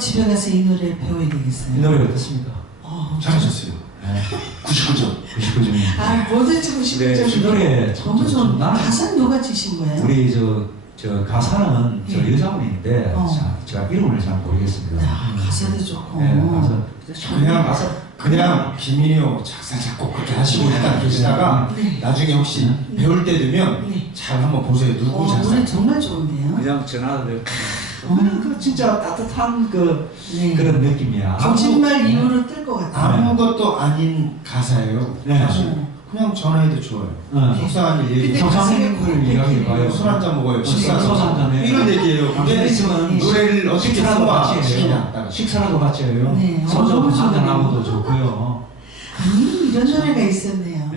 어떠셨어요? 이 노래 어떻습니까? 어, 잘하셨어요. 네. 99점. 99점입니다. 아, 뭐든지 네, 이 99점. 노래 참 너무 좋은 가사는 누가 지신 거예요? 우리 저, 저 가사는 저 네. 여자분인데 어. 자, 제가 이름을 잘 모르겠습니다. 야, 가사도 좋고. 네, 가사 그냥 가서 그냥 김민효 작사 작곡 그렇게 하시고 일단 계시다가 네. 나중에 혹시 배울 때 되면 네. 잘 한번 보세요. 누구 어, 작사? 노래 정말 좋은데요? 그냥 전화를 그냥 그 진짜 따뜻한 그 네. 그런 느낌이야. 거짓말 이후로 뜰 것 같아요. 아무것도 아닌 가사예요. 네. 사실 어. 그냥 전화해도 좋아요. 어. 속상한 일 얘기. 근데 가사가 걸 이야기해봐요. 술 한잔 먹어요. 식사 술 한잔 해요. 이런 얘기예요. 근데 있으면 노래를 어떻게 식사라도 같이 해요. 시키냐. 식사라도 같이 해요. 네. 소주 어, 너무 한잔 좋네요. 하고도 좋고요. 아니, 이런 노래가 있었네요.